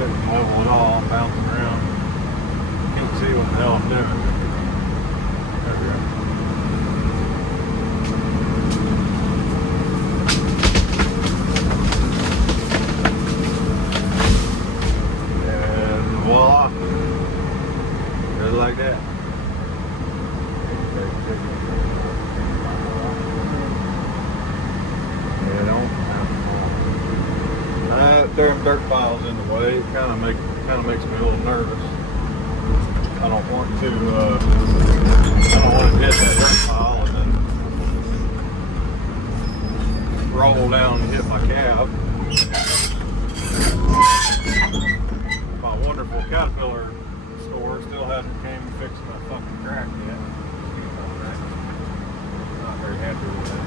sitting level at all. I'm bouncing around. Can't see what the hell I'm doing. There we go. And voila. Just like that. Them dirt piles in the way. It kind of makes me a little nervous. I don't want to hit that dirt pile and then roll down and hit my cab. My wonderful Caterpillar store still hasn't came and fixed my fucking crack yet. Not very happy with that.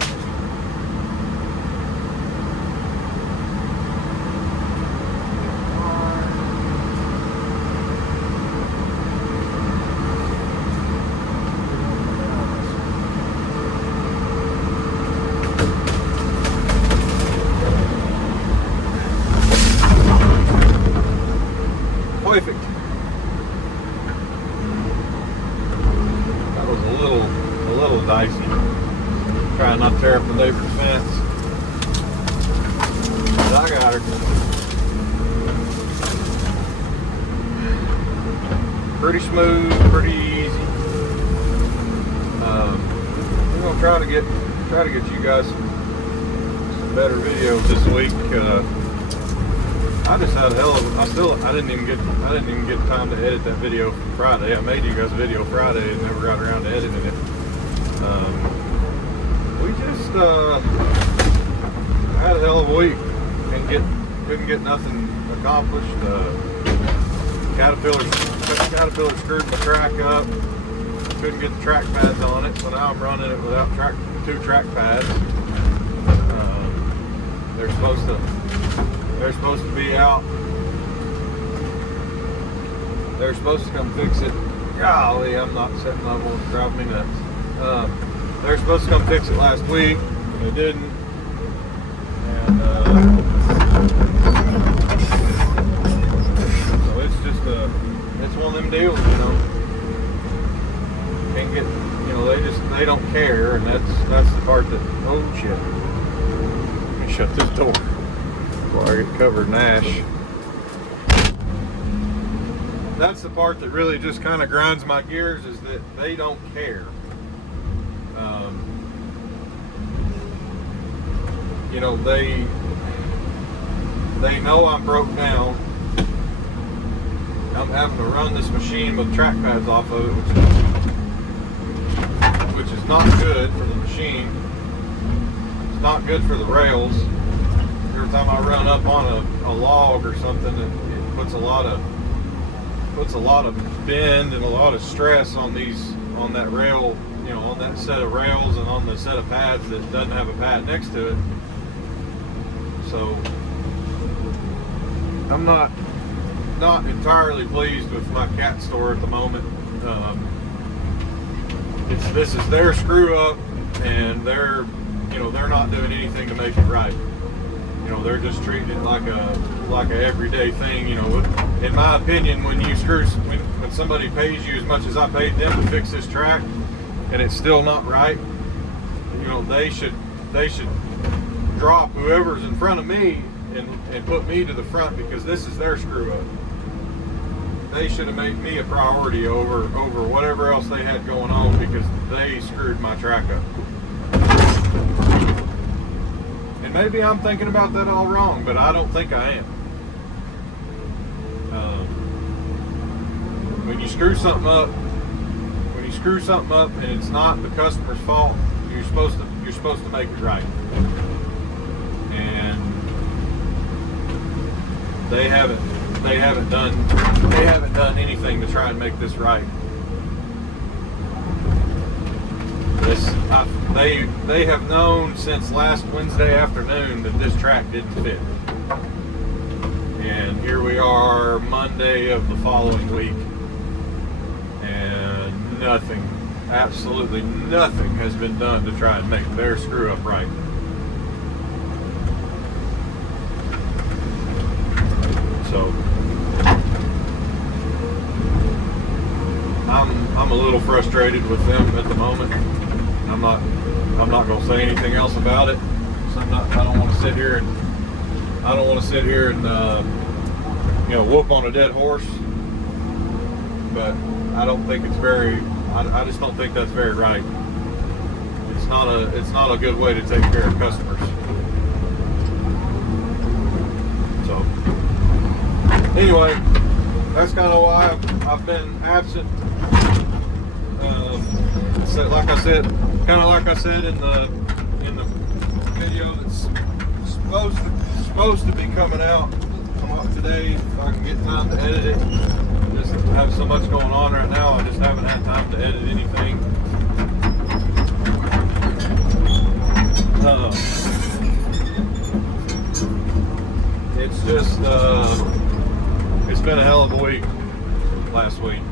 Perfect. That was a little dicey. Trying not to tear up the neighbor's fence. But I got her. Pretty smooth, pretty easy. We're gonna try to get you guys some better videos this week. I just had a hell of I didn't even get time to edit that video from Friday. I made you guys a video Friday and never got around to editing it. We just had a hell of a week and couldn't get nothing accomplished. Caterpillar screwed my track up. Couldn't get the track pads on it, so now I'm running it without two track pads. They're supposed to be out. They're supposed to come fix it. Golly, I'm not setting level. It's driving me nuts. They're supposed to come fix it last week. They didn't. And so it's just it's one of them deals, you know. Can't get, you know, they don't care, and that's the part that, oh shit. Let me shut this door before I get covered in ash. That's the part that really just kind of grinds my gears, is that they don't care. You know, they know I'm broke down. I'm having to run this machine with track pads off of it, which is not good for the machine. It's not good for the rails. Every time I run up on a log or something, it puts a lot of bend and a lot of stress on that rail, you know, on that set of rails and on the set of pads that doesn't have a pad next to it. So I'm not entirely pleased with my cat store at the moment. This is their screw up, and they're not doing anything to make it right. You know, they're just treating it like a everyday thing. You know, in my opinion, when somebody pays you as much as I paid them to fix this track, and it's still not right, you know, they should drop whoever's in front of me and put me to the front, because this is their screw up. They should have made me a priority over whatever else they had going on, because they screwed my track up. And maybe I'm thinking about that all wrong, but I don't think I am. When you screw something up and it's not the customer's fault, you're supposed to make it right. And they haven't done anything to try and make this right. They have known since last Wednesday afternoon that this track didn't fit. And here we are, Monday of the following week, and absolutely nothing has been done to try and make their screw up right. So frustrated with them at the moment. I'm not going to say anything else about it. So I don't want to sit here and whoop on a dead horse. But I don't think it's very. I just don't think that's very right. It's not a good way to take care of customers. So anyway, that's kind of why I've been absent. So like I said in the video that's supposed to be coming out today, if I can get time to edit it. Just have so much going on right now. I just haven't had time to edit anything. It's just it's been a hell of a week last week.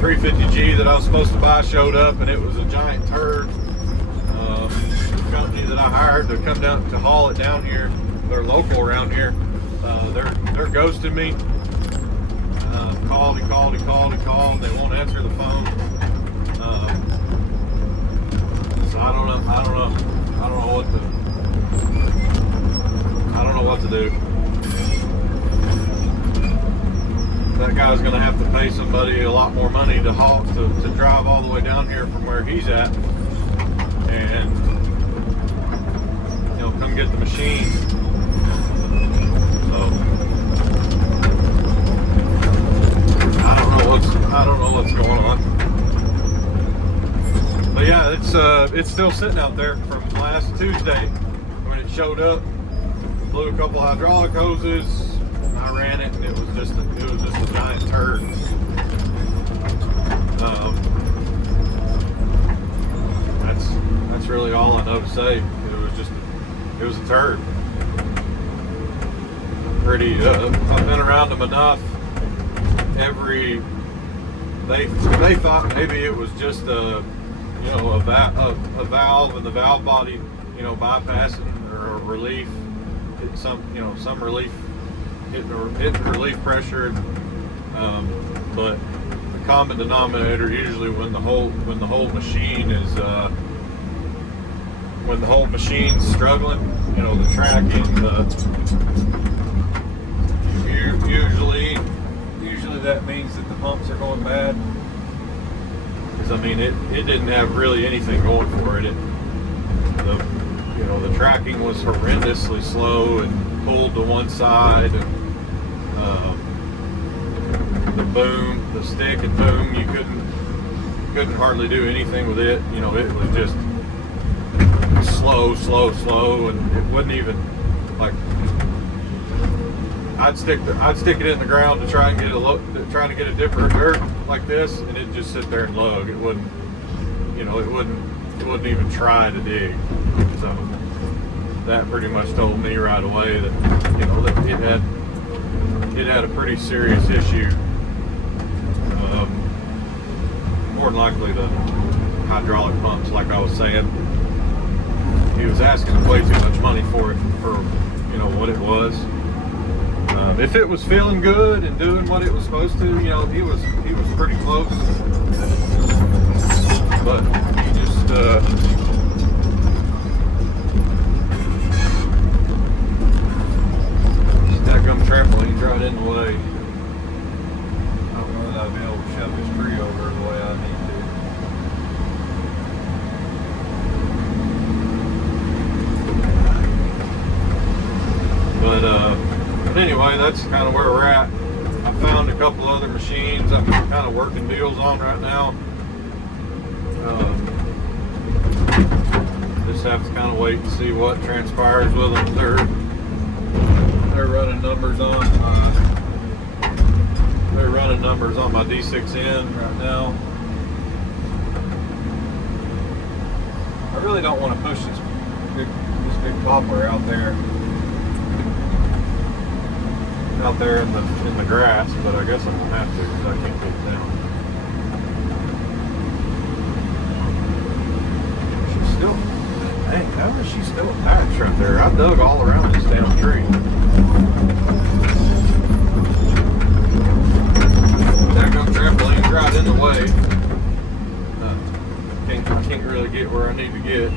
350G that I was supposed to buy showed up, and it was a giant turd. The company that I hired to come down to haul it down here, they're local around here. They're ghosting me. Called. They won't answer the phone. So I don't know what to do. That guy's gonna have to pay somebody a lot more money to haul to drive all the way down here from where he's at, and come get the machine. So I don't know what's going on. But yeah, it's still sitting out there from last Tuesday when it showed up. Blew a couple hydraulic hoses. I ran it, and it was just a giant turd. That's really all I know to say. It was a turd. I've been around them enough. They thought maybe it was just a valve in the valve body, bypassing or a relief, some relief, hitting relief pressure. But the common denominator usually when the whole machine's struggling, the tracking, usually that means that the pumps are going bad. Because it didn't have really anything going for it. The tracking was horrendously slow and pulled to one side, and the stick and boom, you couldn't hardly do anything with it. It was just slow, and it wouldn't even like. I'd stick it in the ground to try and get a dipper of dirt like this, and it'd just sit there and lug. It wouldn't even try to dig. So that pretty much told me right away that that it had a pretty serious issue. More than likely the hydraulic pumps, like I was saying. He was asking way too much money for it, for what it was. If it was feeling good and doing what it was supposed to, he was pretty close. But he just that trampoline's right in the way. I don't know that I'll be able to shove this tree over the way I need to. But anyway, that's kind of where we're at. I found a couple other machines I'm kind of working deals on right now. Just have to kind of wait and see what transpires with them. They're running numbers on my D6N right now. I really don't want to push this big poplar out there in the grass, but I guess I'm gonna have to because I can't get it down. She's still, dang, how is she still attached right there? I dug all around this damn tree. That gum trampoline's right right in the way. Can't really get where I need to get.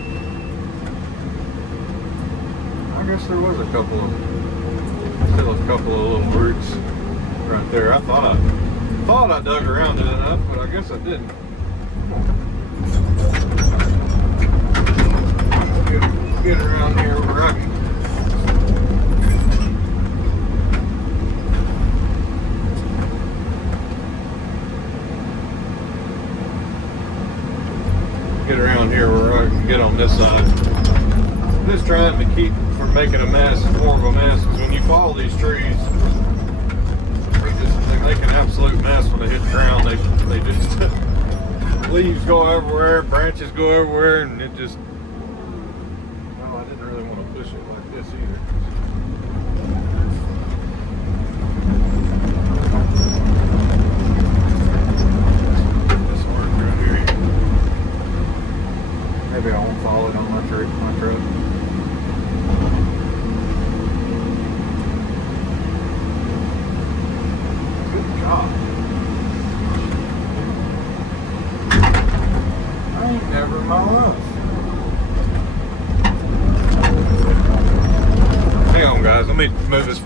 I guess there was still a couple of little roots right there. I thought I dug around it enough, but I guess I didn't. Get around here where I can get on this side. I'm just trying to keep from making a mess, more of a mess, because when you follow these trees, they make an absolute mess when they hit the ground. They just leaves go everywhere, branches go everywhere, and it just, well, I didn't really want to push it like this either. This orange right here. Maybe I won't follow it on my truck. Good God. I ain't never in my life. Hang on, guys. Let me move this.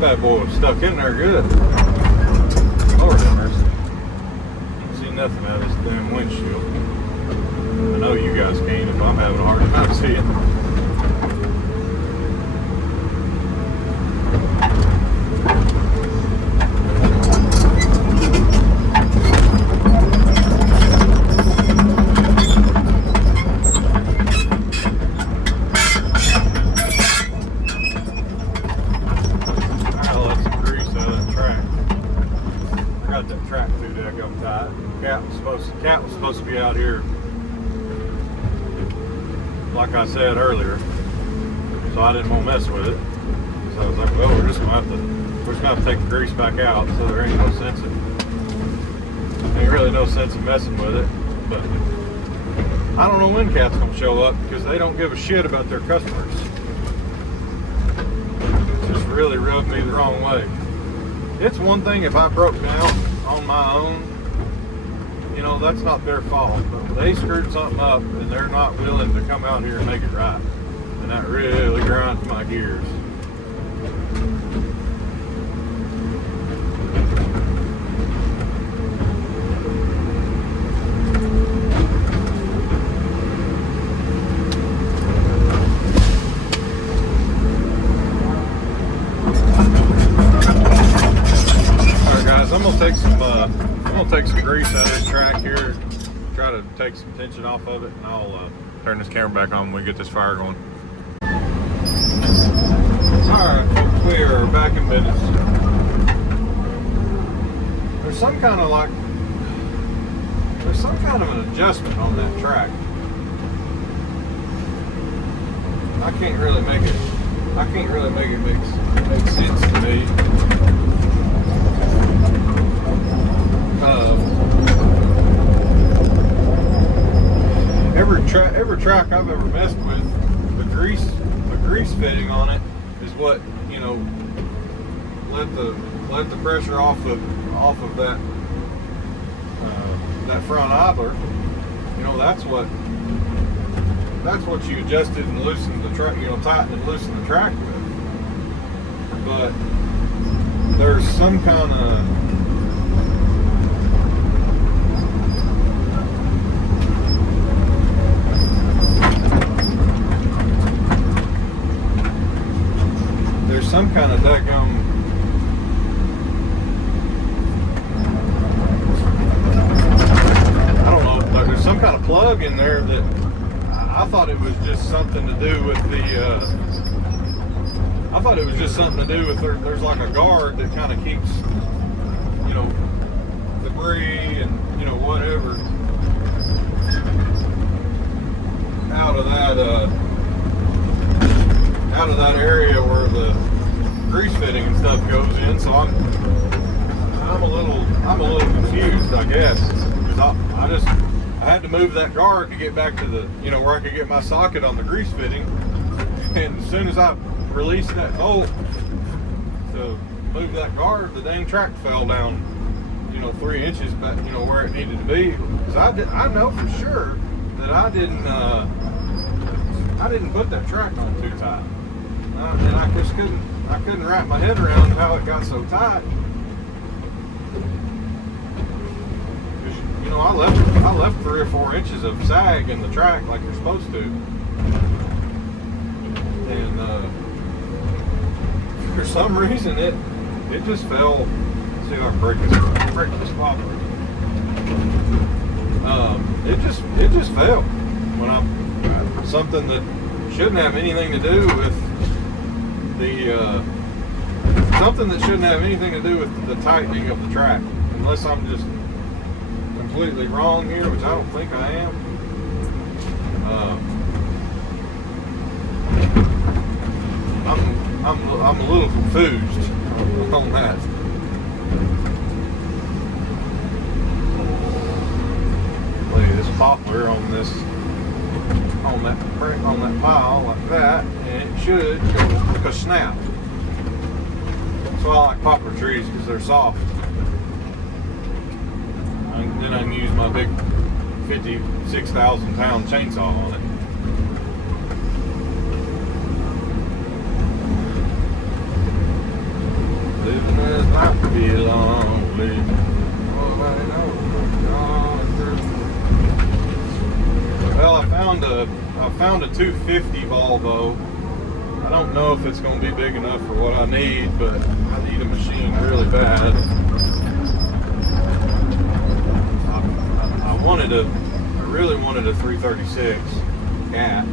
That boy was stuck in there good. Lord have mercy. Can't see nothing out of this damn windshield. I know you guys can't if I'm having a hard time seeing. Cat was supposed to be out here, like I said earlier, so I didn't want to mess with it. So I was like, well, we're just gonna have to take the grease back out. So there ain't really no sense in messing with it. But I don't know when Cat's gonna show up because they don't give a shit about their customers. It just really rubbed me the wrong way. It's one thing if I broke down on my own. You know, that's not their fault, but they screwed something up and they're not willing to come out here and make it right. And that really grinds my gears. Alright guys, I'm gonna take some grease out of this track here, try to take some tension off of it, and I'll turn this camera back on when we get this fire going. Alright, folks, we are back in business. There's some kind of an adjustment on that track. I can't really make it make sense to me. Every track I've ever messed with, the grease fitting on it is what, you know, let the pressure off of that front idler. You know, that's what you adjusted and loosened the track, you know, tightened and loosened the track with. But there's some kind of daggum I don't know, there's some kind of plug in there that I thought it was just something to do with the I thought it was just something to do with there's like a guard that kind of keeps, you know, debris and, you know, whatever out of that area where the grease fitting and stuff goes in. So I'm a little confused, I guess, because I had to move that guard to get back to the, you know, where I could get my socket on the grease fitting. And as soon as I released that bolt to move that guard, the dang track fell down, you know, 3 inches back, you know, where it needed to be. Because I know for sure that I didn't put that track on too tight, and I just couldn't wrap my head around how it got so tight. You know, I left 3 or 4 inches of sag in the track like you're supposed to, and for some reason it just fell. Let's see if I can break this poplar. It just fell when something that shouldn't have anything to do with the tightening of the track, unless I'm just completely wrong here, which I don't think I am. I'm a little confused on that. Look at this poplar on that pile like that, and it should go snap. So I like poplar trees because they're soft. And then I can use my big 56,000 pound chainsaw on it. Living this life to be long, living. Nobody knows what's going through. Well, I found a 250 Volvo. I don't know if it's going to be big enough for what I need, but I need a machine really bad. I really wanted a 336 Cat,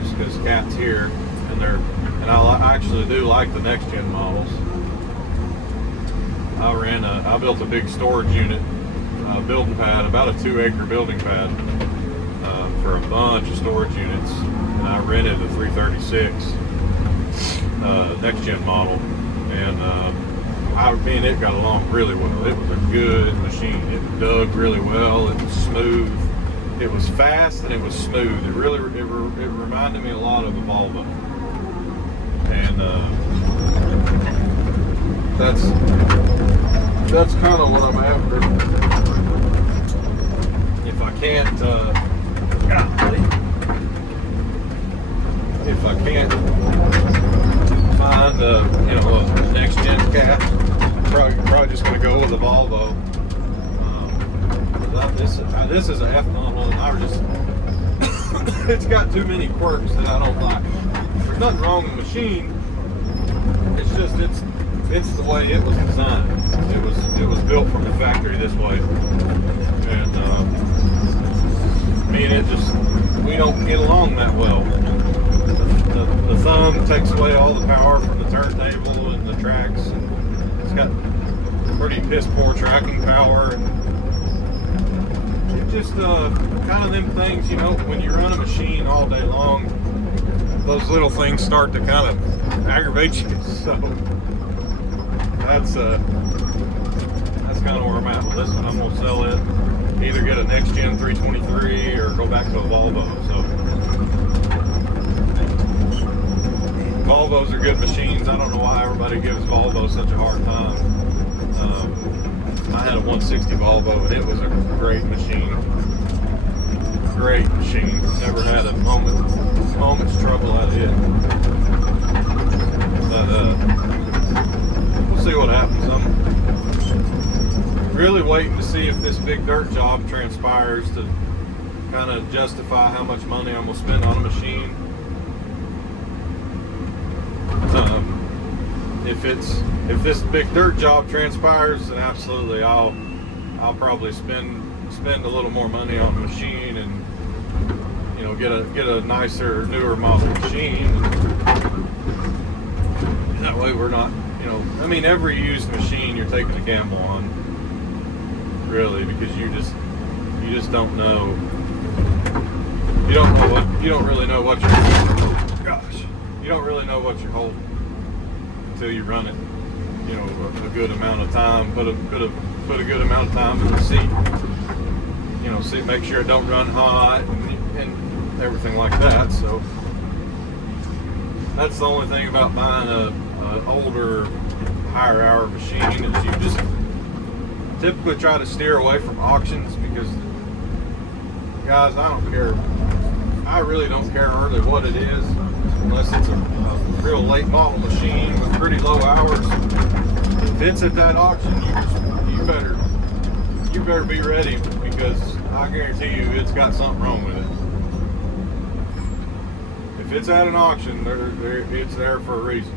just because Cat's here, and I actually do like the next gen models. I built a big storage unit, building pad, about a 2-acre building pad, for a bunch of storage units, and I rented a 336 next gen model, and me and it got along really well. It was a good machine. It dug really well. It was smooth. It was fast and it was smooth. It reminded me a lot of a Volvo, and that's kind of what I'm after. If I can't find a next gen Cat, probably just gonna go with a Volvo. This is a F model, and it's got too many quirks that I don't like. There's nothing wrong with the machine. It's just it's the way it was designed. It was built from the factory this way, and me and it we don't get along that well. The thumb takes away all the power from the turntable and the tracks. And it's got pretty piss poor tracking power, and it just kind of them things, when you run a machine all day long, those little things start to kind of aggravate you. So that's kind of where I'm at with this one. I'm gonna sell it, either get a next gen 323 or go back to a Volvo. So Volvos are good machines. I don't know why everybody gives Volvo such a hard time. I had a 160 Volvo, and it was a great machine. Great machine. Never had a moment's trouble out of it. But we'll see what happens. I'm really waiting to see if this big dirt job transpires to kind of justify how much money I'm gonna spend on a machine. If this big dirt job transpires, then absolutely I'll probably spend a little more money on the machine, and get a nicer, newer model machine. That way we're not, you know, I mean, every used machine you're taking a gamble on, really, because you just don't know. You don't really know what you're, gosh, you don't really know what you're holding until you run it, you know, a good amount of time, put a good amount of time in the seat, you know, make sure it don't run hot and everything like that. So that's the only thing about buying a older, higher hour machine, is you just typically try to steer away from auctions, because, guys, I really don't care really what it is, unless it's a real late model machine with pretty low hours. If it's at that auction, you better be ready, because I guarantee you it's got something wrong with it. If it's at an auction, it's there for a reason.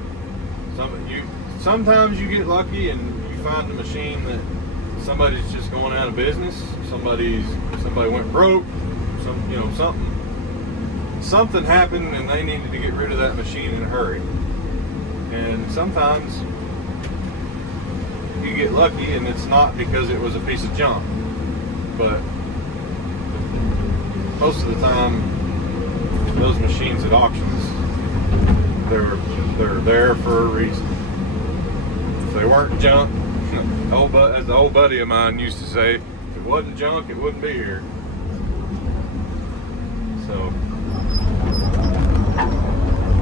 Sometimes you get lucky and you find a machine that somebody's just going out of business. Somebody went broke. Something happened and they needed to get rid of that machine in a hurry. And sometimes you get lucky and it's not because it was a piece of junk. But most of the time, those machines at auctions, they're there for a reason. If they weren't junk, as the old buddy of mine used to say, if it wasn't junk, it wouldn't be here. So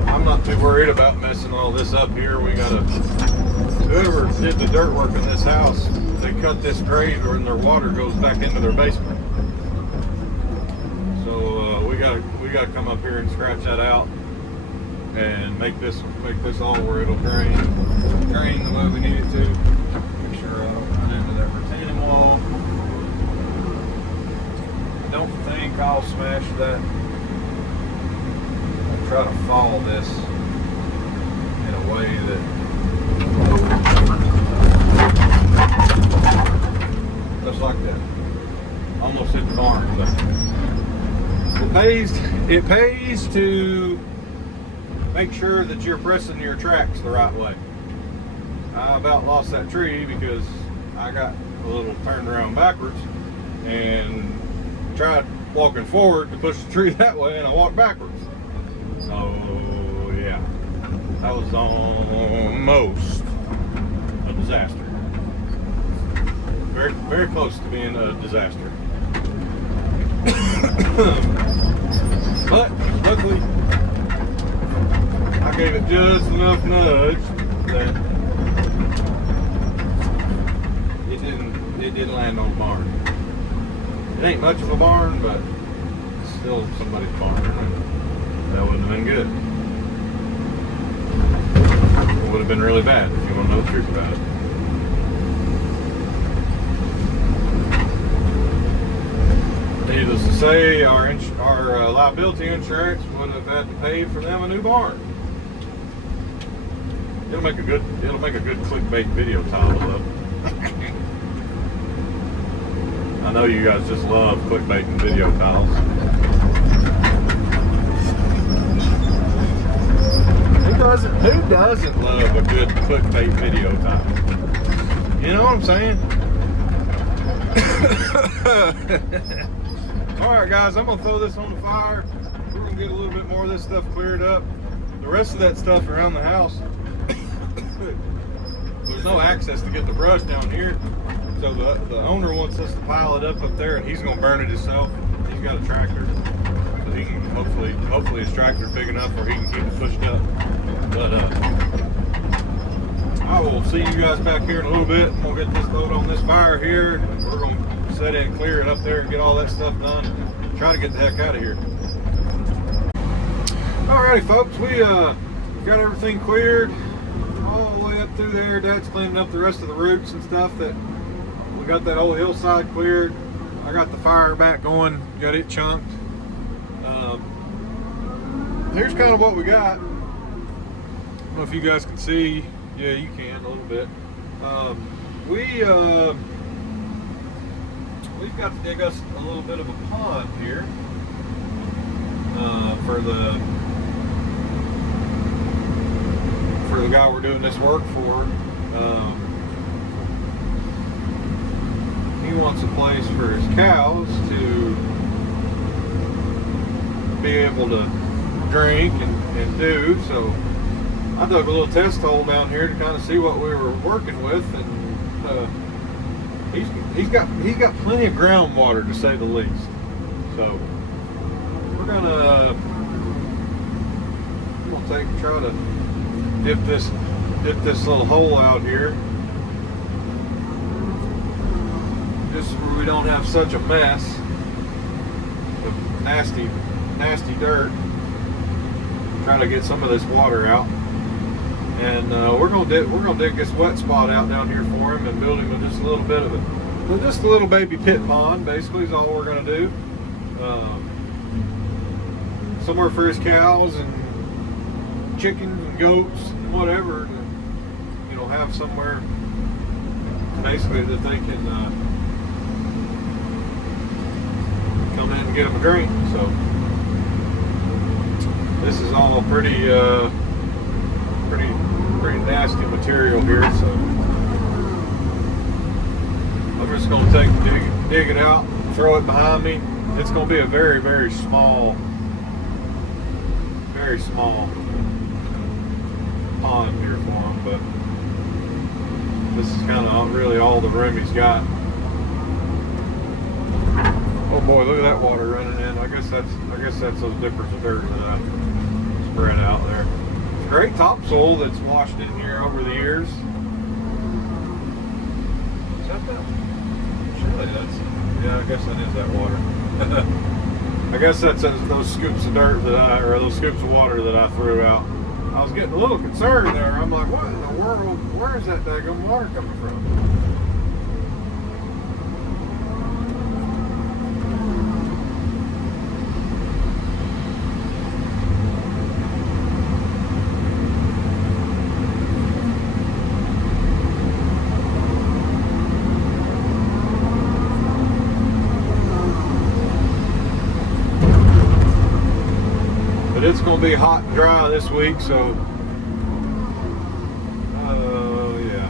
I'm not too worried about messing all this up here. Whoever did the dirt work in this house, they cut this grade and their water goes back into their basement. So we gotta come up here and scratch that out and make this all where it'll drain the way we need it to. Make sure I don't run into that retaining wall. I don't think I'll smash that. I'll try to follow this in a way that just like that. Almost hit the barn, but it pays to make sure that you're pressing your tracks the right way. I about lost that tree because I got a little turned around backwards and tried walking forward to push the tree that way, and I walked backwards. So yeah, that was almost a disaster. Very, very close to being a disaster. But luckily, I gave it just enough nudge that it didn't land on the barn. It ain't much of a barn, but it's still somebody's barn. That wouldn't have been good. It would have been really bad if you want to know the truth about it. Needless to say, our liability insurance would have had to pay for them a new barn. It'll make a good clickbait video title though. I know you guys just love clickbaiting video titles. Who doesn't love a good clickbait video title? You know what I'm saying? Alright guys, I'm going to throw this on the fire. We're going to get a little bit more of this stuff cleared up. The rest of that stuff around the house, there's no access to get the brush down here. So the owner wants us to pile it up there, and he's going to burn it himself. He's got a tractor. So he can hopefully his tractor's big enough where he can keep it pushed up. But I will see you guys back here in a little bit. I'm going to get this load on this fire here, and we're going to set in, clear it up there, and get all that stuff done, and try to get the heck out of here. Alrighty folks, we got everything cleared all the way up through there. Dad's cleaning up the rest of the roots and stuff. That we got that old hillside cleared. I got the fire back going, got it chunked. Here's kind of what we got. I don't know if you guys can see. Yeah, you can a little bit. We've got to dig us a little bit of a pond here for the guy we're doing this work for, he wants a place for his cows to be able to drink and do. So I dug a little test hole down here to kind of see what we were working with, and he's got plenty of groundwater, to say the least. So we're gonna try to dip this little hole out here, just so we don't have such a mess of nasty dirt. Try to get some of this water out, and we're gonna dig this wet spot out down here for him and build him just a little bit of it. Just a little baby pit pond, basically, is all we're gonna do. Somewhere for his cows and chickens and goats and whatever, to, have somewhere basically that they can come in and get them a drink. So this is all pretty nasty material here. So I'm just going to dig it out, throw it behind me. It's going to be a very, very small pond here for him, but this is kind of really all the room he's got. Oh boy, look at that water running in. I guess that's those dippers of dirt that I spread out there. It's great topsoil that's washed in here over the years. Is that? Surely that's. Yeah, I guess that is that water. I guess that's those scoops of dirt or those scoops of water that I threw out. I was getting a little concerned there. I'm like, what in the world? Where is that daggone water coming from? It's going to be hot and dry this week, so yeah,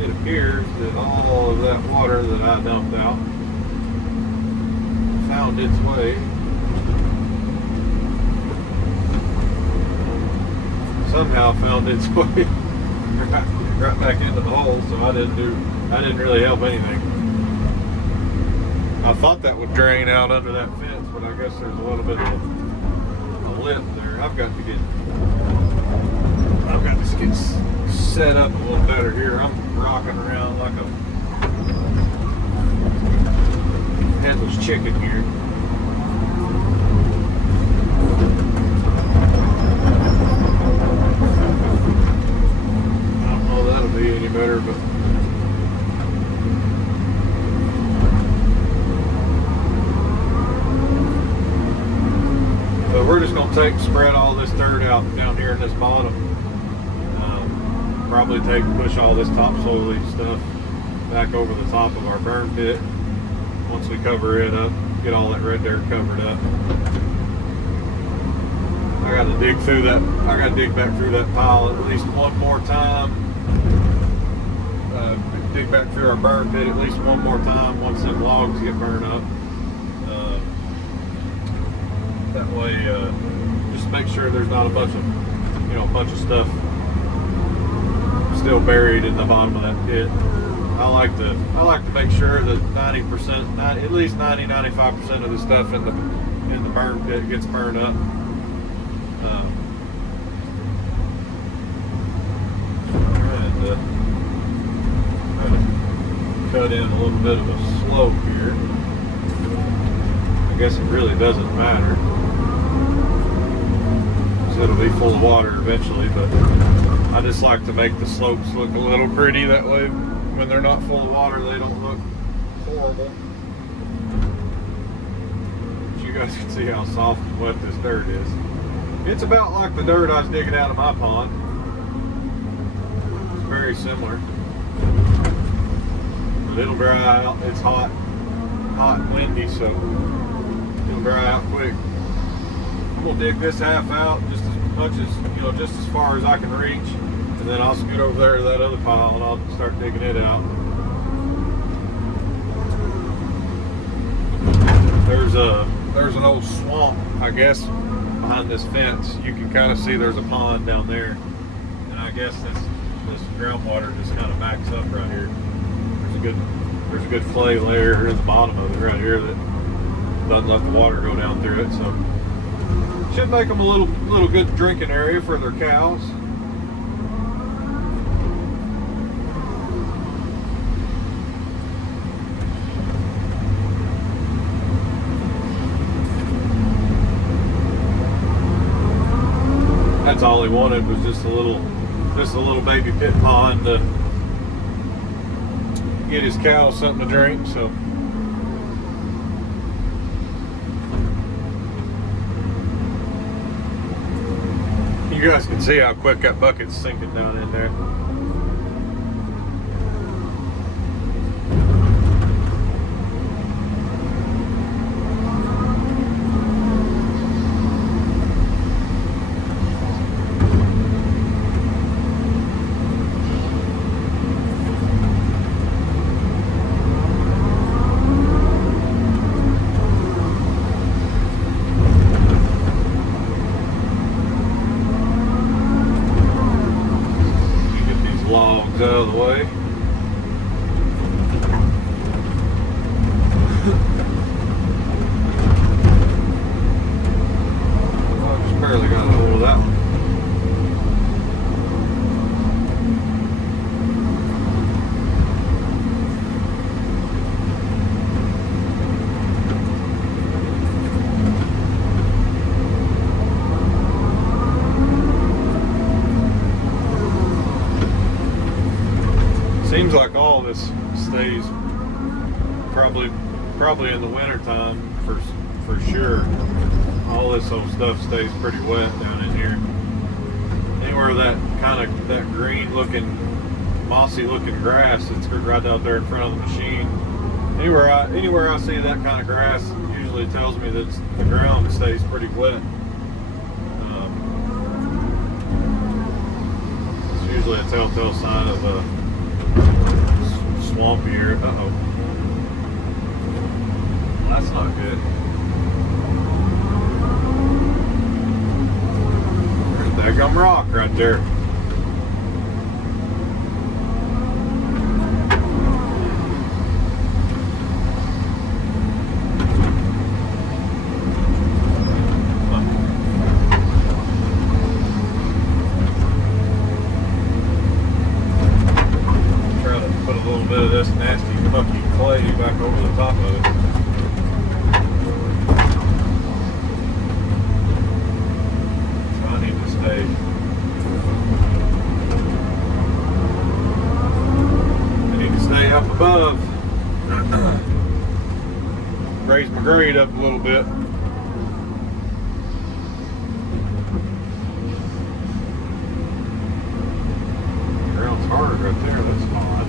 it appears that all of that water that I dumped out found its way right back into the hole. So I didn't really help anything. I thought that would drain out under that fence, but I guess there's a little bit of lip there. I've got to get set up a little better here. I'm rocking around like a headless chicken here. I don't know if that'll be any better, but we're just going to spread all this dirt out down here in this bottom. Probably push all this topsoil stuff back over the top of our burn pit once we cover it up, get all that red dirt covered up. I got to dig back through that pile at least one more time. Dig back through our burn pit at least one more time once them logs get burned up. That way, just make sure there's not a bunch of stuff still buried in the bottom of that pit. I like to make sure that 90%, at least 90-95% of the stuff in the burn pit gets burned up. Cut in a little bit of a slope here. I guess it really doesn't matter. It'll be full of water eventually, but I just like to make the slopes look a little pretty. That way, when they're not full of water, they don't look horrible. But you guys can see how soft and wet this dirt is. It's about like the dirt I was digging out of my pond. It's very similar. But it'll dry out. It's hot and windy, so it'll dry out quick. I'm gonna dig this half out just much as, you know, just as far as I can reach, and then I'll scoot over there to that other pile and I'll start digging it out. There's an old swamp, I guess, behind this fence. You can kind of see there's a pond down there, and I guess this groundwater just kind of backs up right here. There's a good clay layer in the bottom of it right here that doesn't let the water go down through it, so should make them a little good drinking area for their cows. That's all he wanted, was just a little baby pit pond to get his cows something to drink. So you guys can see how quick that bucket's sinking down in there. Logs out of the way. I just barely got a hold of that one. Seems like all this stays probably in the winter time for sure. All this old stuff stays pretty wet down in here. Anywhere that green looking, mossy looking grass that's right out there in front of the machine. Anywhere I see that kind of grass, usually tells me that the ground stays pretty wet. It's usually a telltale sign of a swampy area. Uh-oh. That's not good. There's that gum rock right there. Bit of this nasty mucky clay back over the top of it. So I need to stay up above. Raise my grade up a little bit. The ground's hard right there, that's odd.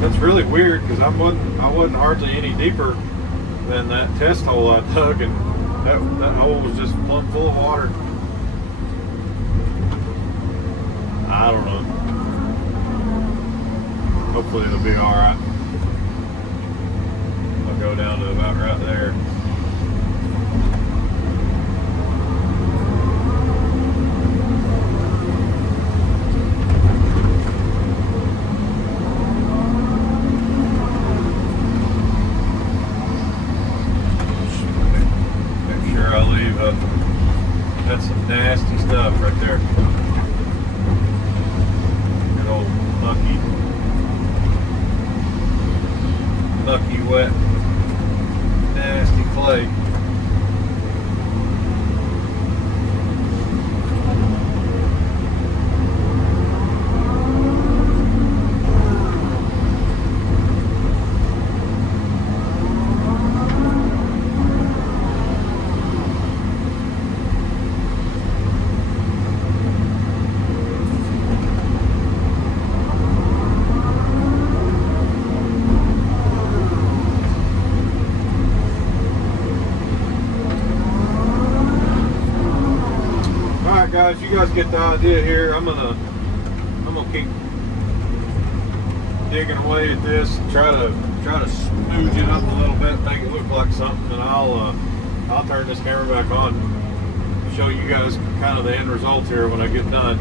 That's really weird because I wasn't hardly any deeper than that test hole I dug, and that hole was just plumb full of water. I don't know. Hopefully it'll be all right. I'll go down to about right there. That's some nasty stuff right there. Good old mucky, wet, nasty get the idea here. I'm gonna keep digging away at this, try to smooth it up a little bit, make it look like something, and I'll turn this camera back on, show you guys kind of the end result here when I get done.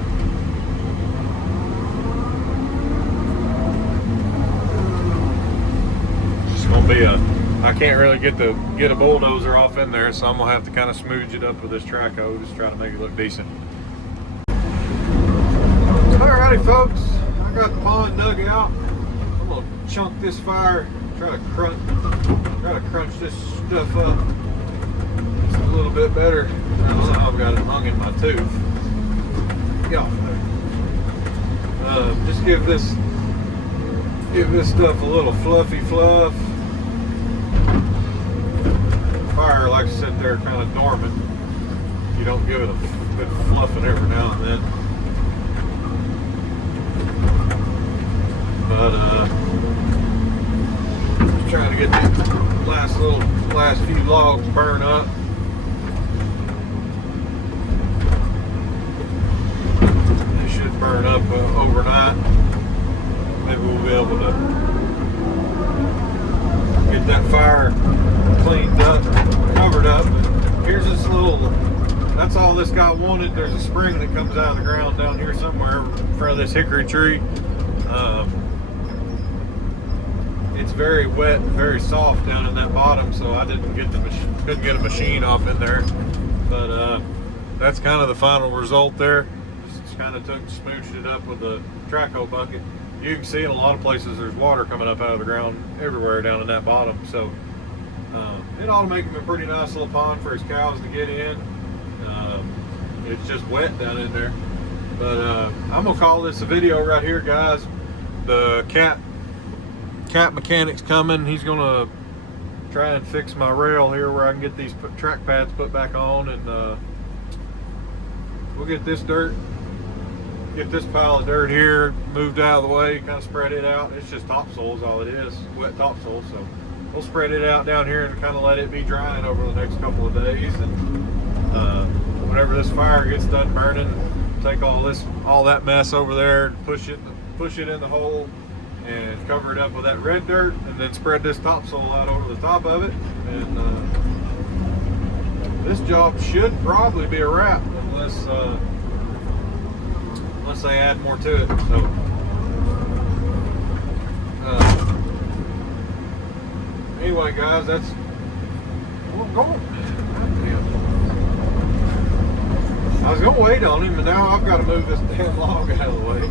It's just gonna be I can't really get a bulldozer off in there, so I'm gonna have to kind of smooth it up with this track hoe, just try to make it look decent. Alrighty folks, I got the pond dug out. I'm gonna chunk this fire, try to crunch this stuff up just a little bit better. I don't know, I've got it hung in my tooth. Get off there. Just give this stuff a little fluffy fluff. Fire likes to sit there kind of dormant if you don't give it a good fluffing every now and then. But just trying to get these last few logs burned up. They should burn up overnight. Maybe we'll be able to get that fire cleaned up, covered up. Here's this little, that's all this guy wanted. There's a spring that comes out of the ground down here somewhere in front of this hickory tree. It's very wet and very soft down in that bottom, so I couldn't get a machine off in there. But that's kind of the final result there. Just kind of smooched it up with a track hoe bucket. You can see in a lot of places there's water coming up out of the ground everywhere down in that bottom, so it ought to make him a pretty nice little pond for his cows to get in. It's just wet down in there. But I'm gonna call this a video right here, guys. The cat mechanic's coming. He's gonna try and fix my rail here where I can get these track pads put back on, and we'll get this pile of dirt here moved out of the way, kind of spread it out. It's just topsoil is all it is, wet topsoil. So we'll spread it out down here and kind of let it be drying over the next couple of days. And whenever this fire gets done burning, take all that mess over there and push it in the hole and cover it up with that red dirt, and then spread this topsoil out over the top of it. And this job should probably be a wrap unless they add more to it. So anyway, guys, that's where I'm going. I was gonna wait on him, and now I've got to move this damn log out of the way.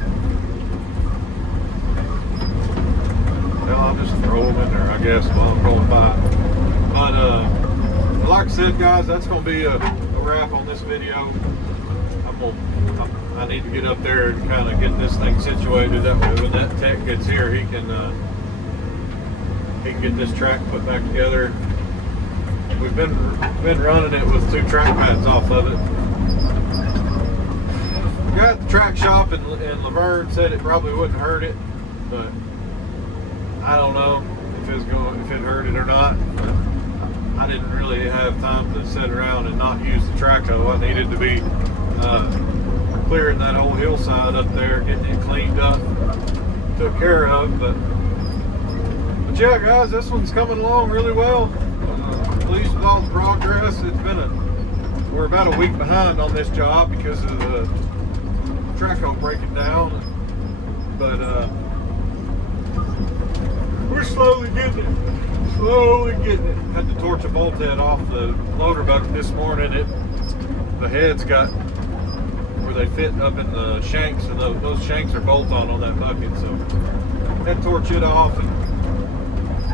Well, I'll just throw them in there, I guess, while I'm going by. But like I said, guys, that's gonna be a wrap on this video. I need to get up there and kind of get this thing situated. That way, when that tech gets here, he can get this track put back together. We've been running it with 2 track pads off of it. We got the track shop, and Laverne said it probably wouldn't hurt it, but I don't know if it hurt it or not. I didn't really have time to sit around and not use the track hoe. I needed to be clearing that whole hillside up there, getting it cleaned up, took care of. But yeah, guys, this one's coming along really well. Pleased with all the progress. We're about a week behind on this job because of the track hoe breaking down, but we're slowly getting it. Had to torch a bolt head off the loader bucket this morning. The heads got where they fit up in the shanks, and those shanks are bolt-on that bucket, so had to torch it off and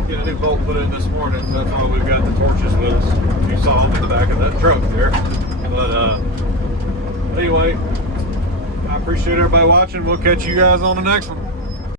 get a new bolt put in this morning. So that's why we've got the torches with us. You saw them in the back of that truck there. But anyway, I appreciate everybody watching. We'll catch you guys on the next one.